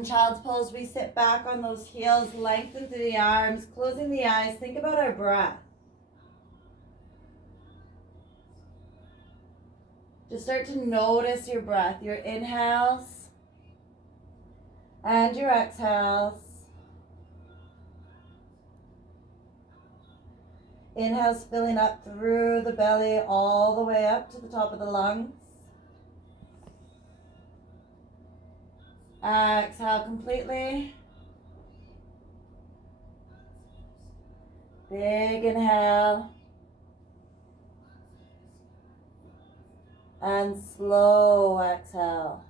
From child's pose, we sit back on those heels, lengthen through the arms, closing the eyes. Think about our breath. Just start to notice your breath, your inhales and your exhales. Inhales filling up through the belly all the way up to the top of the lungs. Exhale completely. Big inhale. And slow exhale.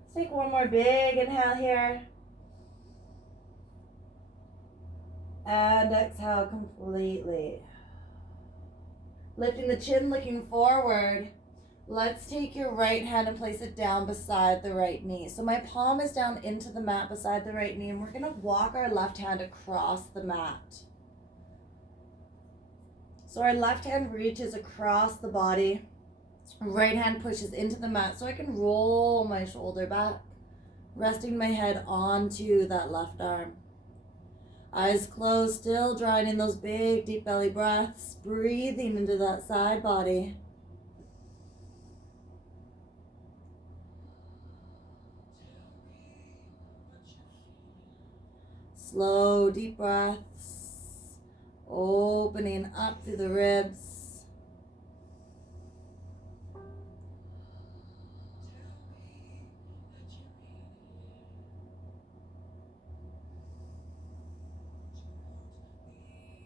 Let's take one more big inhale here. And exhale completely. Lifting the chin, looking forward. Let's take your right hand and place it down beside the right knee. So my palm is down into the mat beside the right knee, and we're going to walk our left hand across the mat. So our left hand reaches across the body. Right hand pushes into the mat so I can roll my shoulder back, resting my head onto that left arm. Eyes closed, still drawing in those big, deep belly breaths, breathing into that side body. Slow, deep breaths, opening up through the ribs.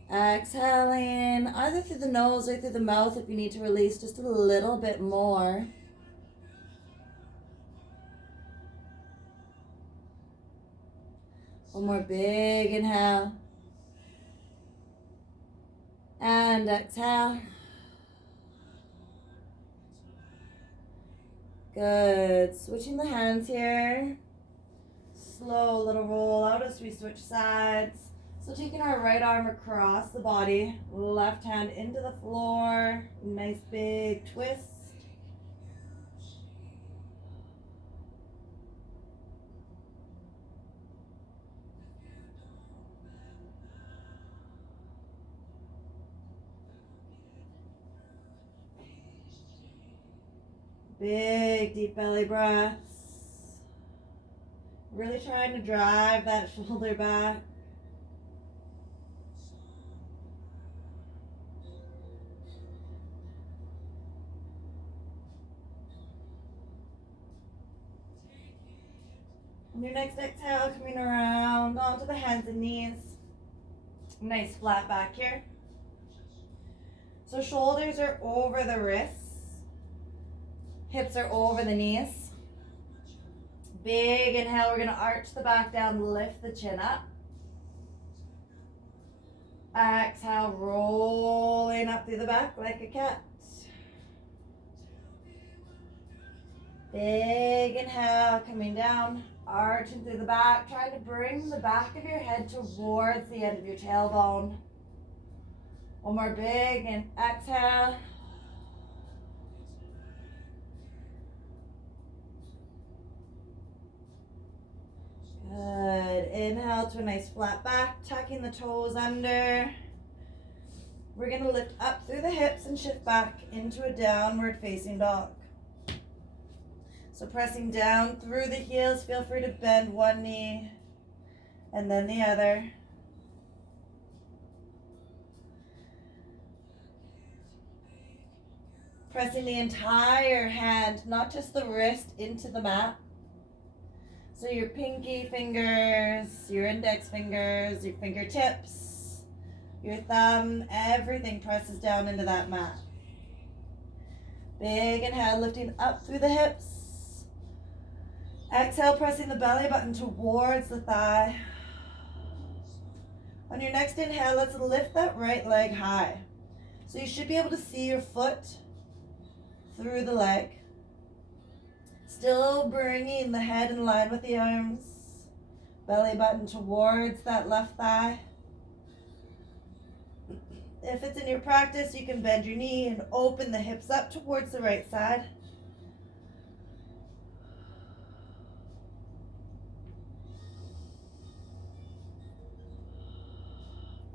Exhaling either through the nose or through the mouth if you need to release just a little bit more. One more big inhale. And exhale. Good. Switching the hands here. Slow little roll out as we switch sides. So taking our right arm across the body, left hand into the floor, nice big twist. Big deep belly breaths. Really trying to drive that shoulder back. On your next exhale, coming around onto the hands and knees. Nice flat back here. So shoulders are over the wrists. Hips are over the knees. Big inhale, we're going to arch the back down, lift the chin up. Exhale, rolling up through the back like a cat. Big inhale, coming down, arching through the back, trying to bring the back of your head towards the end of your tailbone. One more big and exhale. Good. Inhale to a nice flat back, tucking the toes under. We're going to lift up through the hips and shift back into a downward facing dog. So pressing down through the heels, feel free to bend one knee and then the other. Pressing the entire hand, not just the wrist, into the mat. So your pinky fingers, your index fingers, your fingertips, your thumb, everything presses down into that mat. Big inhale, lifting up through the hips. Exhale, pressing the belly button towards the thigh. On your next inhale, let's lift that right leg high. So you should be able to see your foot through the leg. Still bringing the head in line with the arms. Belly button towards that left thigh. If it's in your practice, you can bend your knee and open the hips up towards the right side.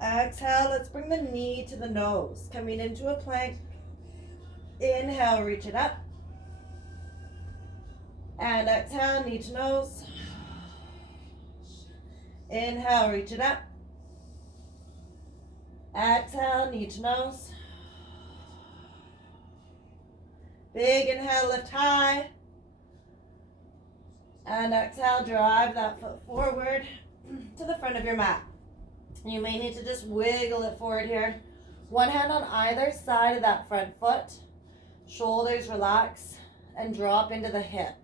Exhale, let's bring the knee to the nose. Coming into a plank. Inhale, reach it up. And exhale, knee to nose. Inhale, reach it up. Exhale, knee to nose. Big inhale, lift high. And exhale, drive that foot forward to the front of your mat. You may need to just wiggle it forward here. One hand on either side of that front foot. Shoulders relax and drop into the hip.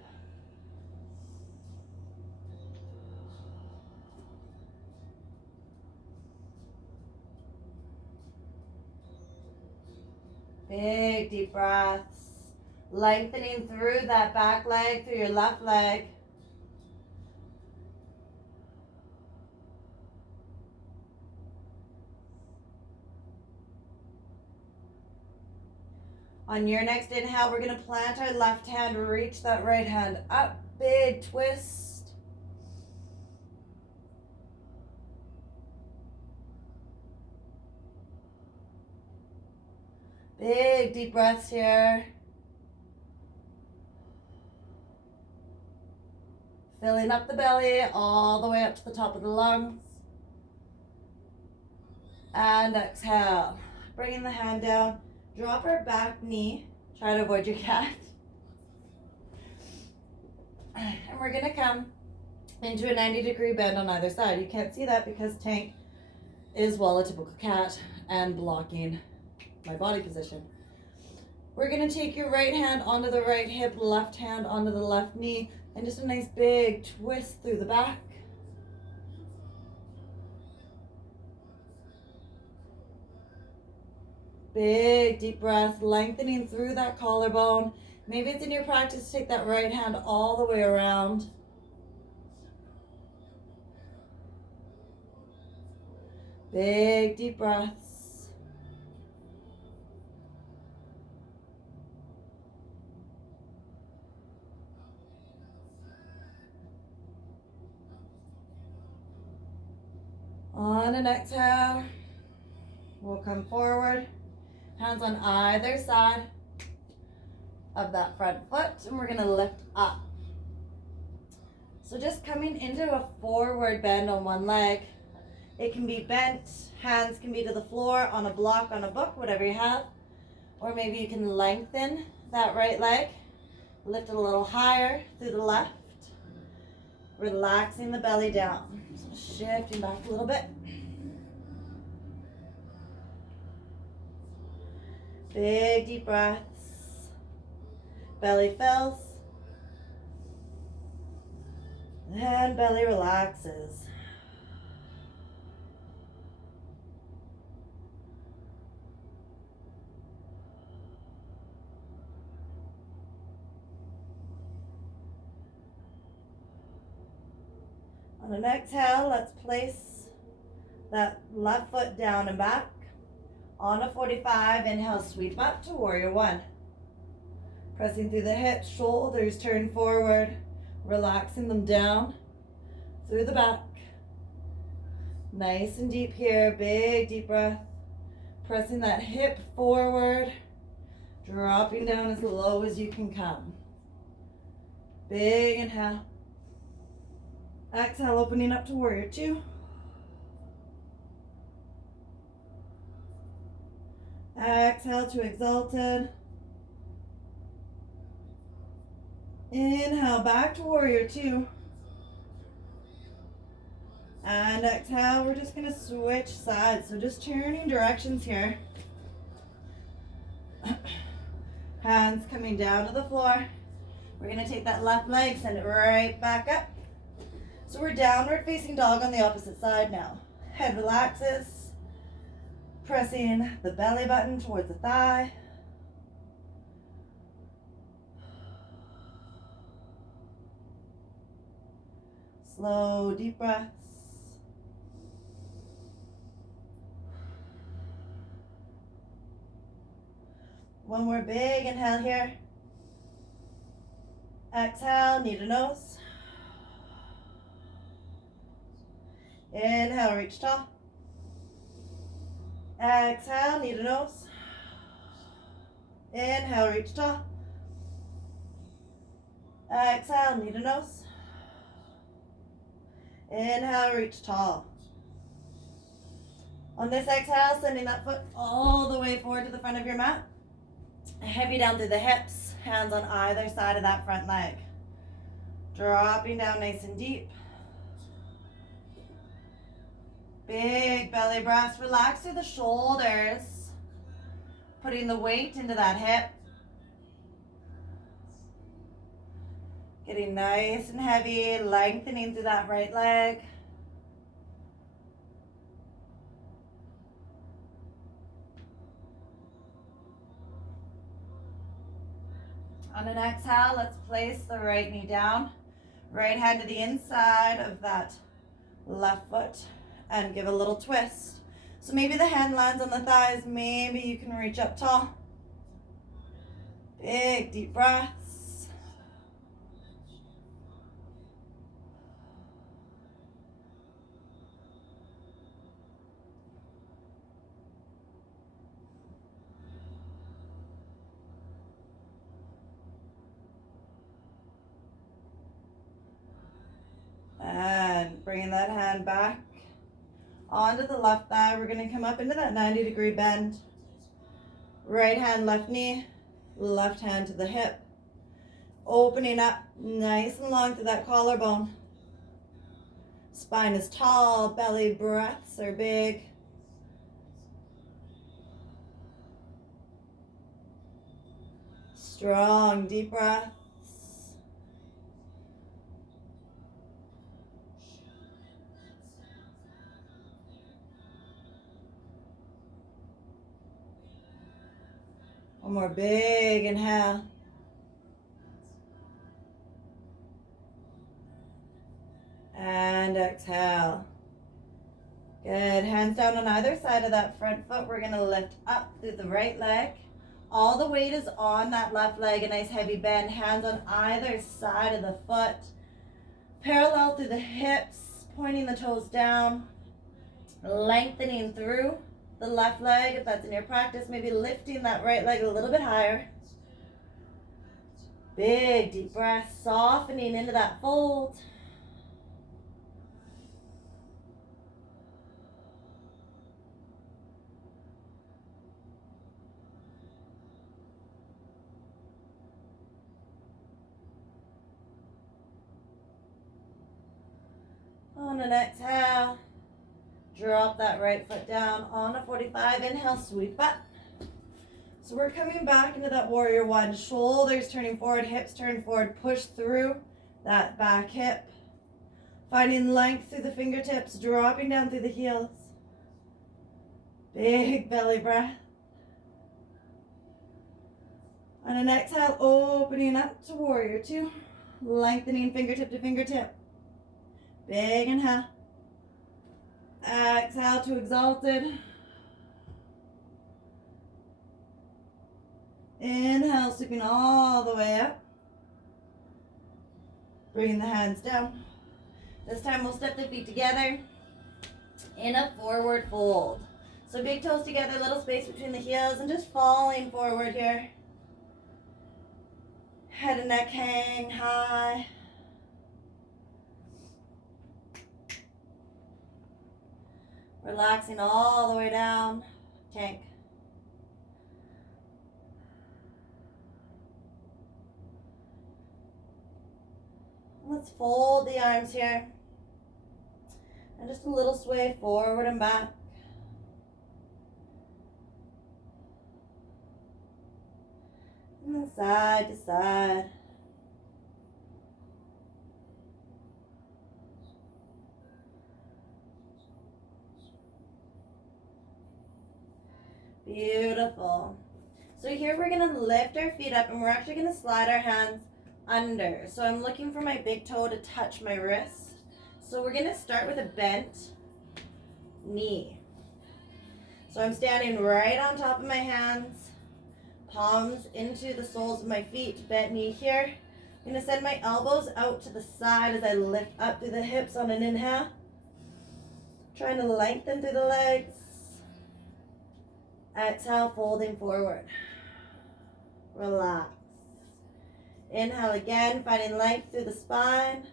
Big deep breaths. Lengthening through that back leg, through your left leg. On your next inhale, we're going to plant our left hand, reach that right hand up, big twist. Big deep breaths here. Filling up the belly all the way up to the top of the lungs. And exhale. Bringing the hand down. Drop our back knee. Try to avoid your cat. And we're going to come into a 90-degree bend on either side. You can't see that because Tank is, well, a typical cat and blocking my body position. We're going to take your right hand onto the right hip, left hand onto the left knee, and just a nice big twist through the back. Big deep breath, lengthening through that collarbone. Maybe it's in your practice to take that right hand all the way around. Big deep breaths. On an exhale, we'll come forward. Hands on either side of that front foot, and we're going to lift up. So just coming into a forward bend on one leg. It can be bent, hands can be to the floor, on a block, on a book, whatever you have. Or maybe you can lengthen that right leg, lift it a little higher through the left, relaxing the belly down. So shifting back a little bit. Big deep breaths. Belly fills. And belly relaxes. On an exhale, let's place that left foot down and back. On a 45, inhale, sweep up to warrior one. Pressing through the hips, shoulders turn forward, relaxing them down through the back. Nice and deep here, big deep breath. Pressing that hip forward, dropping down as low as you can come. Big inhale. Exhale, opening up to warrior two. Exhale to exalted. Inhale, back to warrior two. And exhale, we're just going to switch sides. So just turning directions here. Hands coming down to the floor. We're going to take that left leg, send it right back up. So we're downward facing dog on the opposite side now. Head relaxes. Pressing the belly button towards the thigh. Slow, deep breaths. One more big inhale here. Exhale, knee to nose. Inhale, reach tall. Exhale, knee to nose. Inhale, reach tall. Exhale, knee to nose. Inhale, reach tall. On this exhale, sending that foot all the way forward to the front of your mat. Heavy down through the hips, hands on either side of that front leg. Dropping down nice and deep. Big belly breaths. Relax through the shoulders. Putting the weight into that hip. Getting nice and heavy, lengthening through that right leg. On an exhale, let's place the right knee down. Right hand to the inside of that left foot and give a little twist. So maybe the hand lands on the thighs. Maybe you can reach up tall. Big deep breaths. And bringing that hand back onto the left thigh. We're going to come up into that 90-degree bend. Right hand, left knee, left hand to the hip. Opening up nice and long through that collarbone. Spine is tall, belly breaths are big. Strong, deep breath. One more big inhale. And exhale. Good. Hands down on either side of that front foot. We're going to lift up through the right leg. All the weight is on that left leg. A nice heavy bend. Hands on either side of the foot. Parallel through the hips. Pointing the toes down. Lengthening through the left leg, if that's in your practice, maybe lifting that right leg a little bit higher. Big deep breath, softening into that fold. On an exhale, drop that right foot down on a 45. Inhale, sweep up. So we're coming back into that warrior one. Shoulders turning forward, hips turn forward. Push through that back hip. Finding length through the fingertips, dropping down through the heels. Big belly breath. On an exhale, opening up to warrior two. Lengthening fingertip to fingertip. Big inhale. Exhale to exalted. Inhale, sweeping all the way up. Bringing the hands down. This time we'll step the feet together in a forward fold. So big toes together, little space between the heels, and just falling forward here. Head and neck hang high. Relaxing all the way down. Tank. Let's fold the arms here. And just a little sway forward and back. And then side to side. Beautiful. So here we're going to lift our feet up and we're actually going to slide our hands under. So I'm looking for my big toe to touch my wrist. So we're going to start with a bent knee. So I'm standing right on top of my hands, palms into the soles of my feet, bent knee here. I'm going to send my elbows out to the side as I lift up through the hips on an inhale. Trying to lengthen through the legs. Exhale, folding forward. Relax. Inhale again, finding length through the spine.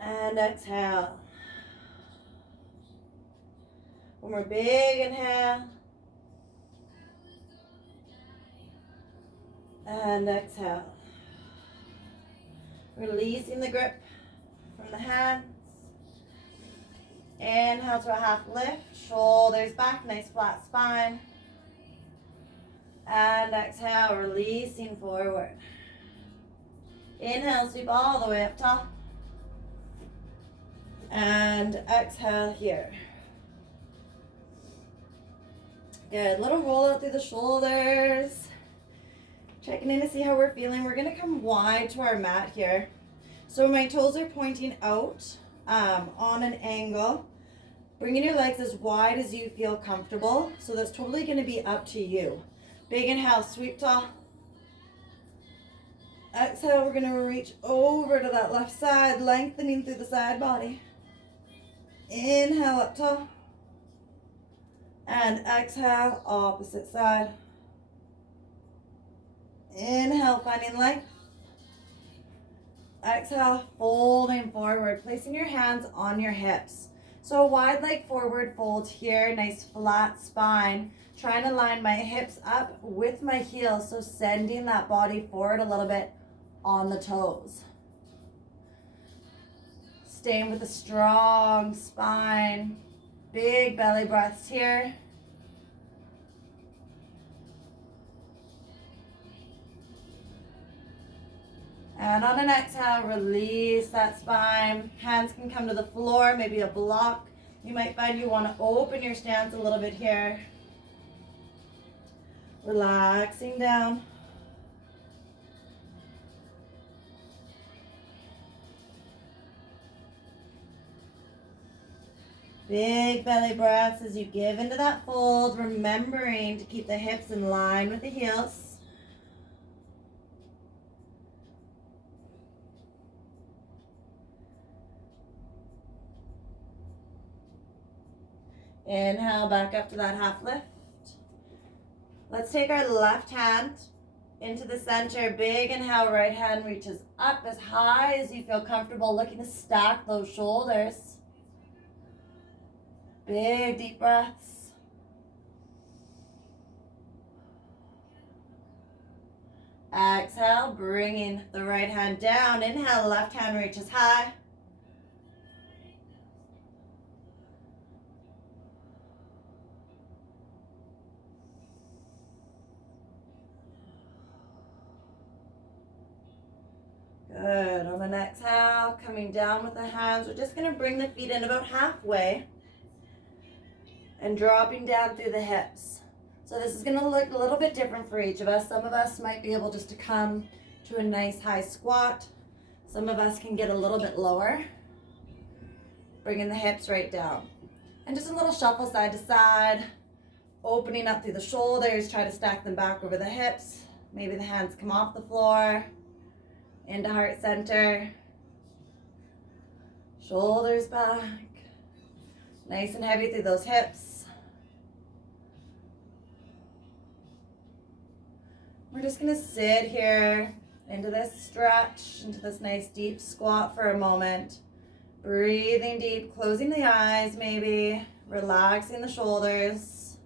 And exhale. One more big inhale. And exhale. Releasing the grip from the hands. Inhale to a half lift. Shoulders back, nice flat spine. And exhale, releasing forward. Inhale, sweep all the way up top. And exhale here. Good. Little roll out through the shoulders. Checking in to see how we're feeling. We're going to come wide to our mat here. So my toes are pointing out on an angle. Bringing your legs as wide as you feel comfortable. So that's totally going to be up to you. Big inhale, sweep tall. Exhale, we're going to reach over to that left side, lengthening through the side body. Inhale up tall. And exhale, opposite side. Inhale, finding length. Exhale, folding forward, placing your hands on your hips. So a wide leg forward fold here, nice flat spine. Trying to line my hips up with my heels, so sending that body forward a little bit on the toes. Staying with a strong spine. Big belly breaths here. And on an exhale, release that spine. Hands can come to the floor, maybe a block. You might find you want to open your stance a little bit here. Relaxing down. Big belly breaths as you give into that fold, remembering to keep the hips in line with the heels. Inhale back up to that half lift. Let's take our left hand into the center. Big inhale, right hand reaches up as high as you feel comfortable, looking to stack those shoulders. Big deep breaths. Exhale, bringing the right hand down. Inhale, left hand reaches high. Good. On the exhale, coming down with the hands, we're just going to bring the feet in about halfway and dropping down through the hips. So this is going to look a little bit different for each of us. Some of us might be able just to come to a nice high squat. Some of us can get a little bit lower. Bringing the hips right down. And just a little shuffle side to side. Opening up through the shoulders. Try to stack them back over the hips. Maybe the hands come off the floor. Into heart center. Shoulders back. Nice and heavy through those hips. We're just going to sit here into this stretch, into this nice deep squat for a moment. Breathing deep, closing the eyes maybe, relaxing the shoulders.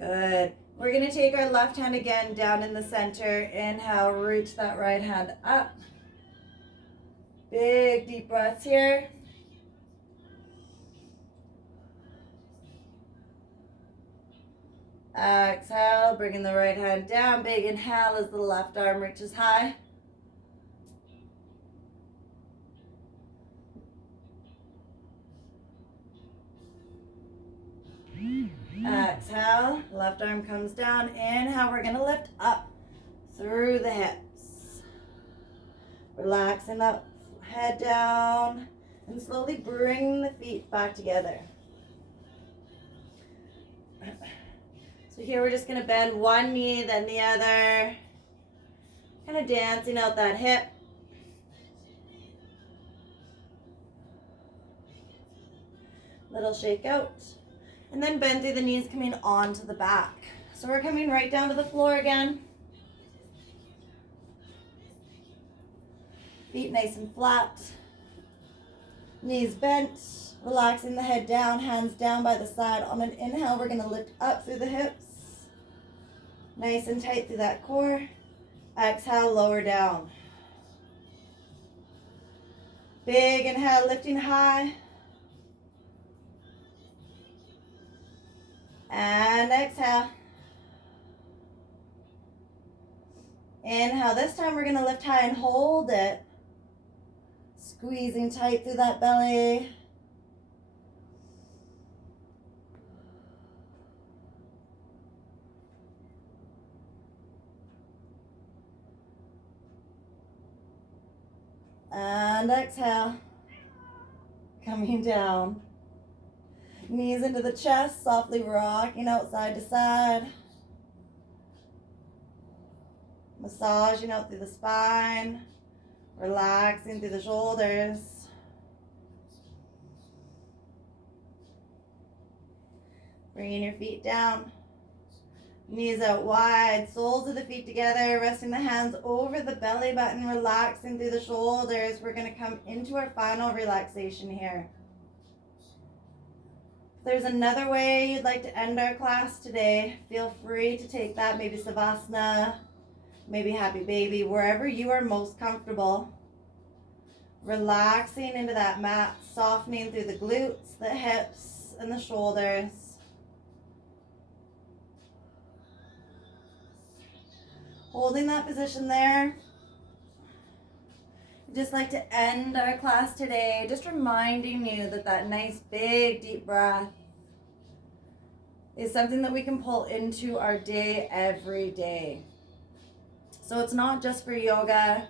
Good. We're going to take our left hand again down in the center. Inhale, reach that right hand up. Big deep breaths here. Exhale, bringing the right hand down. Big inhale as the left arm reaches high. Exhale, left arm comes down. Inhale, we're going to lift up through the hips. Relaxing that head down and slowly bring the feet back together. So here we're just gonna bend one knee, then the other. Kind of dancing out that hip. Little shake out. And then bend through the knees, coming onto the back. So we're coming right down to the floor again. Feet nice and flat. Knees bent. Relaxing the head down, hands down by the side. On an inhale, we're going to lift up through the hips. Nice and tight through that core. Exhale, lower down. Big inhale, lifting high. And exhale. Inhale. This time we're going to lift high and hold it. Squeezing tight through that belly. And exhale. Coming down. Knees into the chest, softly rocking out side to side. Massaging out through the spine. Relaxing through the shoulders. Bringing your feet down. Knees out wide, soles of the feet together, resting the hands over the belly button, relaxing through the shoulders. We're going to come into our final relaxation here. If there's another way you'd like to end our class today, feel free to take that. Maybe Savasana, maybe Happy Baby, wherever you are most comfortable. Relaxing into that mat, softening through the glutes, the hips, and the shoulders. Holding that position there. I'd just like to end our class today, just reminding you that that nice big deep breath is something that we can pull into our day every day. So it's not just for yoga.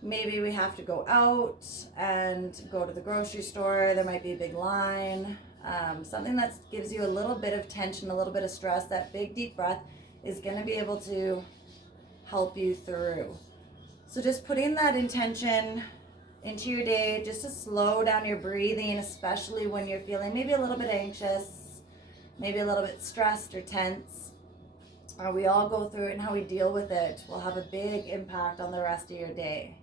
Maybe we have to go out and go to the grocery store. There might be a big line. Something that gives you a little bit of tension, a little bit of stress. That big deep breath is going to be able to help you through. So just putting that intention into your day, just to slow down your breathing, especially when you're feeling maybe a little bit anxious, maybe a little bit stressed or tense. We all go through it, and how we deal with it will have a big impact on the rest of your day.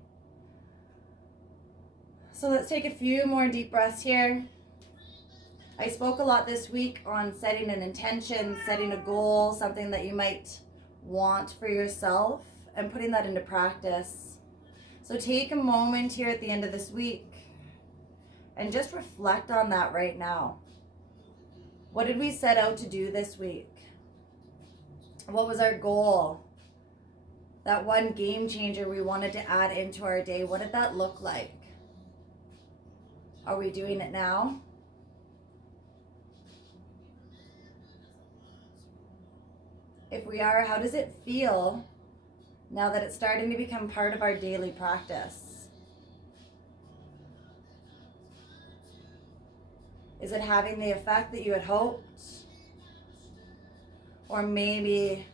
So let's take a few more deep breaths here. I spoke a lot this week on setting an intention, setting a goal, something that you might want for yourself, and putting that into practice. So take a moment here at the end of this week and just reflect on that right now. What did we set out to do this week? What was our goal? That one game changer we wanted to add into our day, what did that look like? Are we doing it now? If we are, how does it feel now that it's starting to become part of our daily practice? Is it having the effect that you had hoped? Or maybe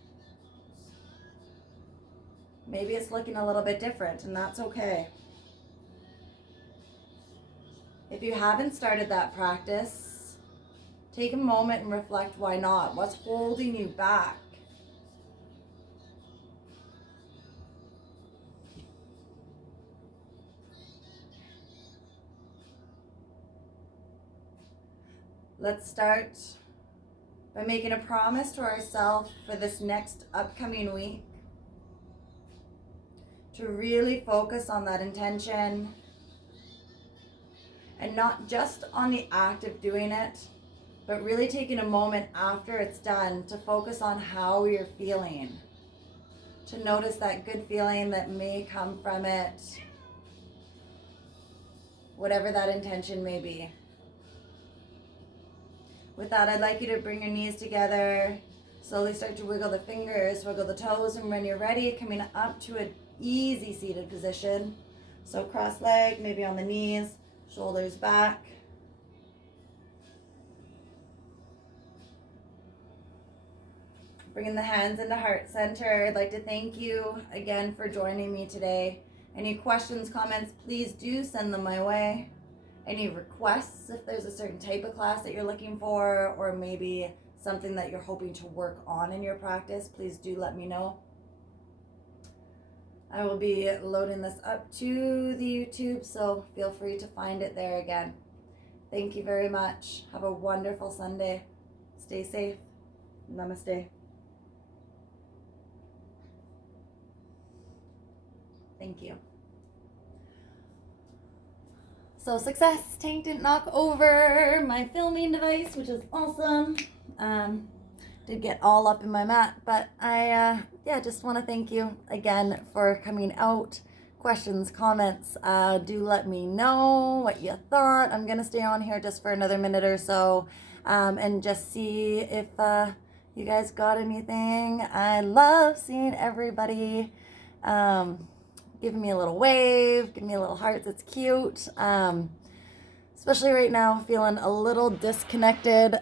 it's looking a little bit different, and that's okay. If you haven't started that practice, take a moment and reflect, why not? What's holding you back? Let's start by making a promise to ourselves for this next upcoming week to really focus on that intention, and not just on the act of doing it, but really taking a moment after it's done to focus on how you're feeling, to notice that good feeling that may come from it, whatever that intention may be. With that, I'd like you to bring your knees together, slowly start to wiggle the fingers, wiggle the toes, and when you're ready, coming up to an easy seated position. So cross-legged, maybe on the knees, shoulders back. Bringing the hands into heart center. I'd like to thank you again for joining me today. Any questions, comments, please do send them my way. Any requests, if there's a certain type of class that you're looking for, or maybe something that you're hoping to work on in your practice, please do let me know. I will be loading this up to the YouTube, so feel free to find it there again. Thank you very much. Have a wonderful Sunday. Stay safe. Namaste. Thank you. So success. Tank didn't knock over my filming device, which is awesome. Did get all up in my mat, but I just want to thank you again for coming out. Questions, comments, do let me know what you thought. I'm gonna stay on here just for another minute or so, and just see if you guys got anything. I love seeing everybody giving me a little wave, give me a little hearts. It's cute. Especially right now, feeling a little disconnected